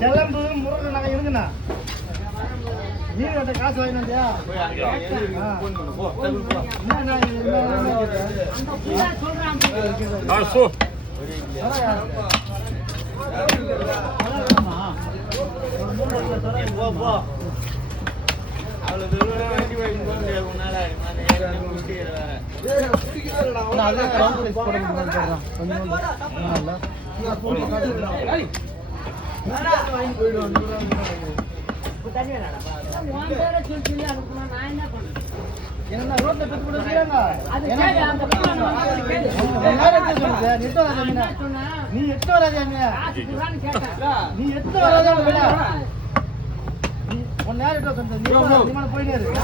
செல்லம்பு முருகை நாங்கள் இருக்குண்ணா மீன் கட்ட காசு வாங்கினாண்டியா என்ன ரோட்ல பெற்று கூட நீ எட்டு வராதே நீ எட்டு வராதே ஒன்னு நேரம் போயிட்டே இருக்கு